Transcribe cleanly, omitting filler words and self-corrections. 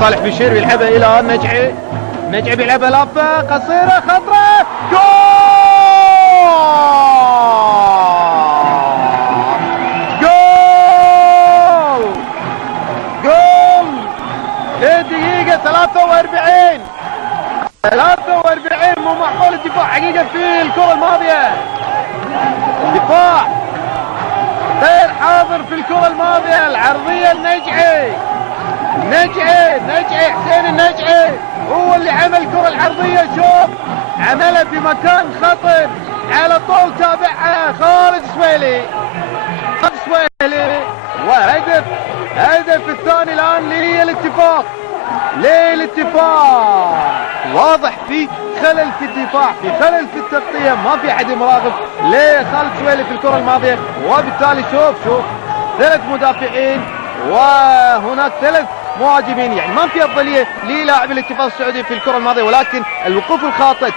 صالح بشير بيلعبها الى نجعي. نجعي بيلعبها لفه قصيره خطره. جول جول جول في دقيقه 43 مو معقول الدفاع حقيقه في الكره الماضيه. الدفاع غير حاضر في الكره الماضيه. العرضيه النجعي حسين النجعي هو اللي عمل الكره العرضيه. شوف عملها في مكان خطر على طول تابعها خالد سويلي. وهدف الثاني الان للاتفاق. واضح في خلل في الدفاع، في خلل في التغطيه، ما في احد مراقب لخالد سويلي في الكره الماضيه، وبالتالي شوف 3 مدافعين وهناك 3 مهاجمين، يعني ما في افضليه للاعب الاتفاق السعودي في الكره الماضيه، ولكن الوقوف الخاطئ